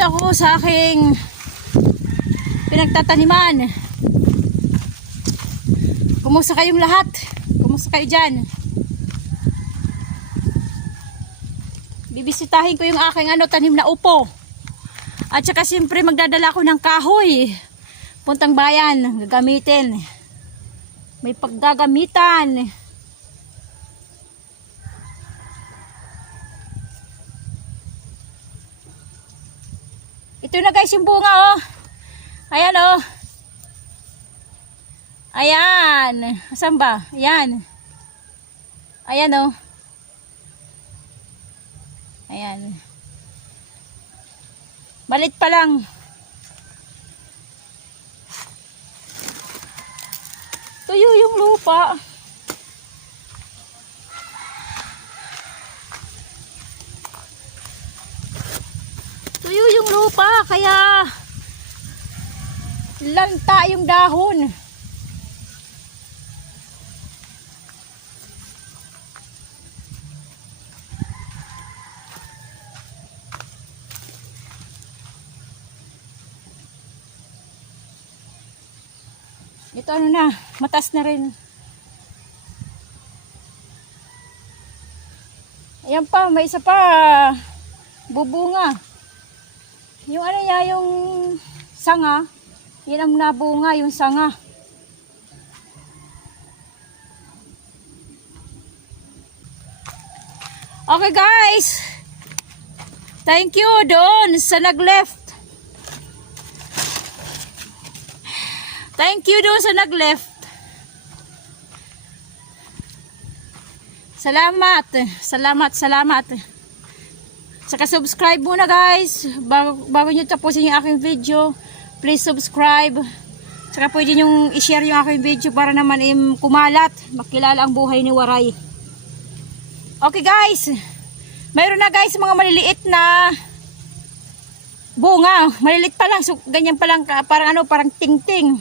Nandito ako sa aking pinagtataniman. Kumusta kayong lahat? Kumusta kayo dyan? Bibisitahin ko yung aking tanim na upo. At saka siyempre magdadala ako ng kahoy. Puntang bayan, gagamitin. May paggagamitan. Ito na guys yung bunga oh. Ayan oh. Ayan. Asan ba? Ayan. Ayan oh. Ayan. Balit pa lang. Tuyo yung lupa. Tuyo yung lupa kaya lanta yung dahon. Ito na, matas na rin. Ayan pa, may isa pa bubunga. Yung niya, yung sanga, yun ang nabunga, yung sanga. Okay guys, thank you doon sa nag-left. Thank you doon sa nag-left. Salamat. Salamat. Saka subscribe muna guys. Bago nyo tapusin yung aking video, please subscribe. Saka pwede nyo i-share yung aking video para naman kumalat. Makilala ang buhay ni Waray. Okay guys. Mayroon na guys mga maliliit na bunga. Maliliit pa lang. So, ganyan pa lang. Parang ting-ting.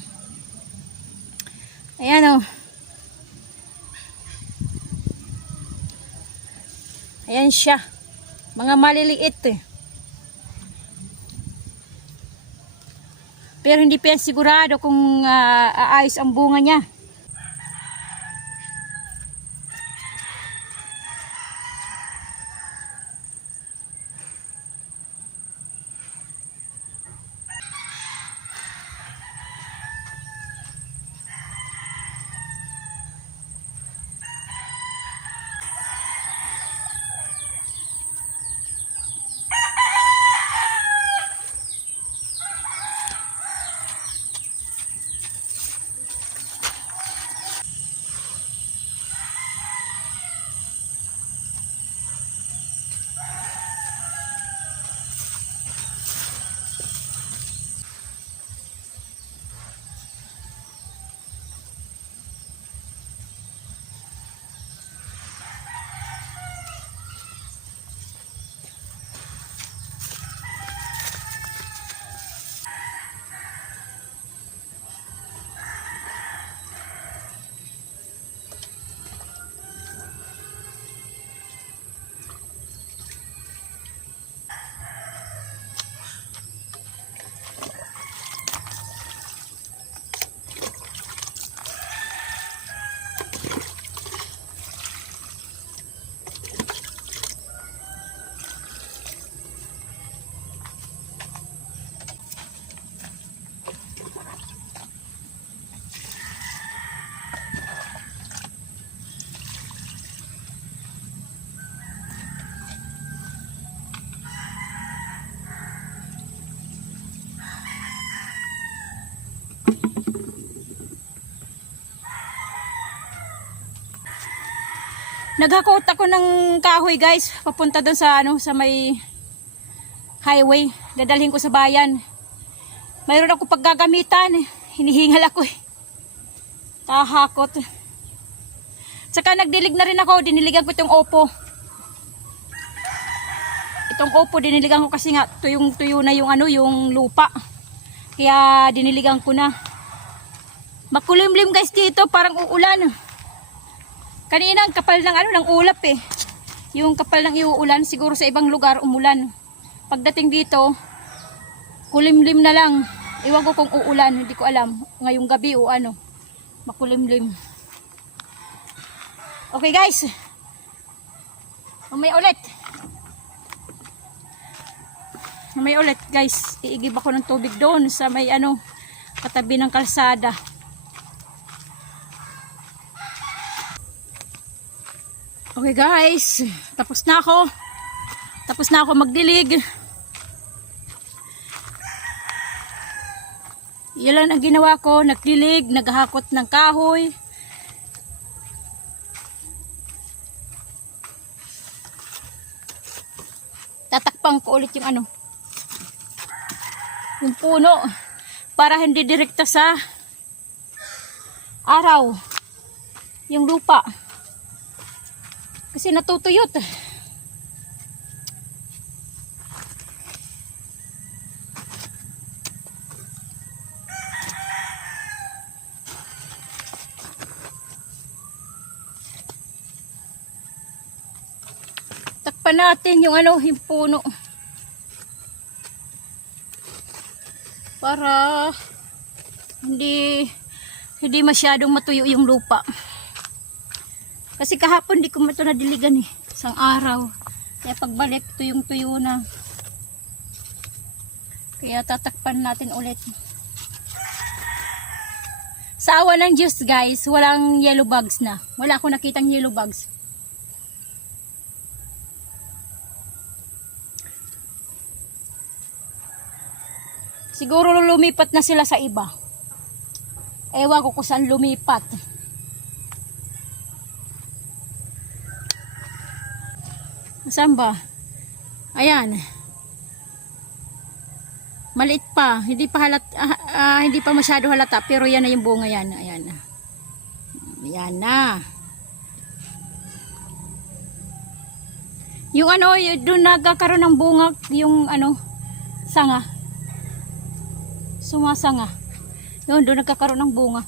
Ayan o. Ayan siya. Mga maliliit eh. Pero hindi pa sigurado kung aayos ang bunga niya. Naghakot ako ng kahoy guys, papunta doon sa sa may highway. Dadalhin ko sa bayan. Mayroon ako paggagamitan, hinihingal ako eh. Kahakot. Saka nagdilig na rin ako, diniligan ko itong opo. Itong opo diniligan ko kasi nga tuyong-tuyo na yung yung lupa. Kaya diniligan ko na. Makulimlim guys dito, parang uulan. Kanina ang kapal ng ng ulap eh. Yung kapal ng iuulan, siguro sa ibang lugar umulan. Pagdating dito, Kulimlim na lang. Iwan ko kung uulan, hindi ko alam. Ngayong gabi o ano. Makulimlim. Okay guys. Mamaya ulit. Mamaya ulit guys. Iigib ako ng tubig doon sa may ano, katabi ng kalsada. Okay guys. Tapos na ako. Tapos na ako magdilig. Yan lang ang ginawa ko. Nagdilig, naghahakot ng kahoy. Tatakpan ko ulit yung ano, yung puno para hindi direkta sa araw yung lupa kasi natutuyot. Takpan natin yung ano, yung puno para hindi masyadong matuyo yung lupa. Kasi kahapon di ko ito nadiligan isang araw. Kaya pagbalik tuyong-tuyo na. Kaya tatakpan natin ulit. Sa awa ng Diyos guys, walang yellow bugs na. Wala akong nakitang yellow bugs. Siguro lumipat na sila sa iba. Ewan ko kung saan lumipat. Saan ba? Ayan. Maliit pa. Hindi pa masyado halata. Pero yan na yung bunga yan. Ayan na. Ayan na. Yung ano, doon nagkakaroon ng bunga, yung ano, sanga. Sumasanga. Yun, doon nagkakaroon ng bunga.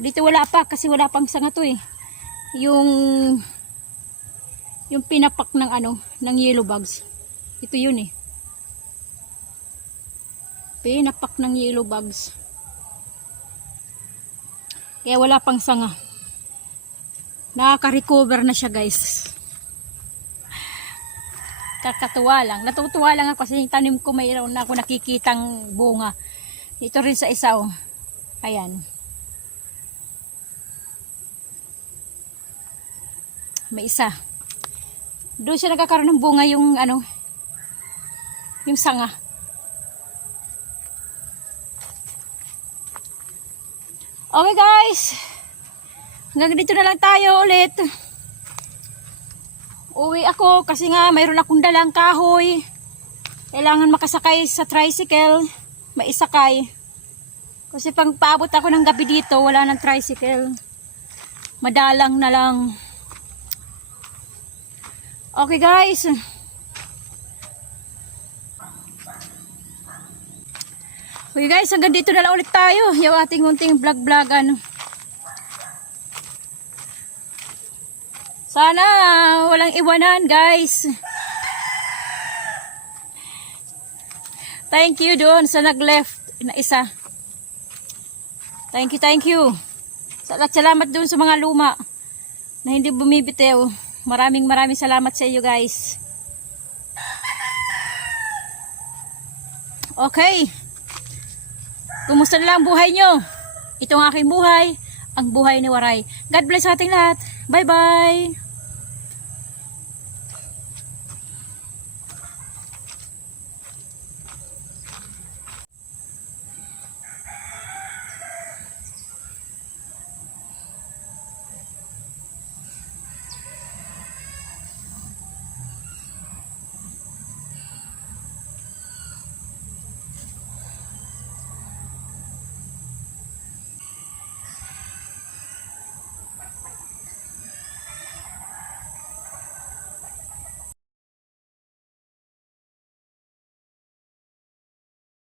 Dito wala pa kasi wala pang sanga to yung pinapak ng ano, ng yellow bugs. Ito yun Pinapak ng yellow bugs. Kaya wala pang sanga. Nakaka-recover na siya guys. Kakatuwa lang. Natutuwa lang ako kasi yung tanim ko mayroon na ako nakikitang bunga. Ito rin sa isa Ayan. May isa. Doon siya nagkakaroon ng bunga yung ano, yung sanga. Okay guys. Hanggang dito na lang tayo ulit. Uwi ako kasi nga mayroon akong dalang kahoy. Kailangan makasakay sa tricycle. Maisakay. Kasi pag paabot ako ng gabi dito, wala ng tricycle. Madalang na lang. Okay guys. Okay guys, hanggang dito na lang ulit tayo. Yung ating munting vlog-vlogan. Sana walang iwanan guys. Thank you doon sa nag-left na isa. Thank you. Salamat doon sa mga luma na hindi bumibitew. Maraming salamat sa iyo guys. Okay. Kumusta na lang ang buhay nyo? Ito ang aking buhay. Ang buhay ni Waray. God bless sa ating lahat. Bye bye.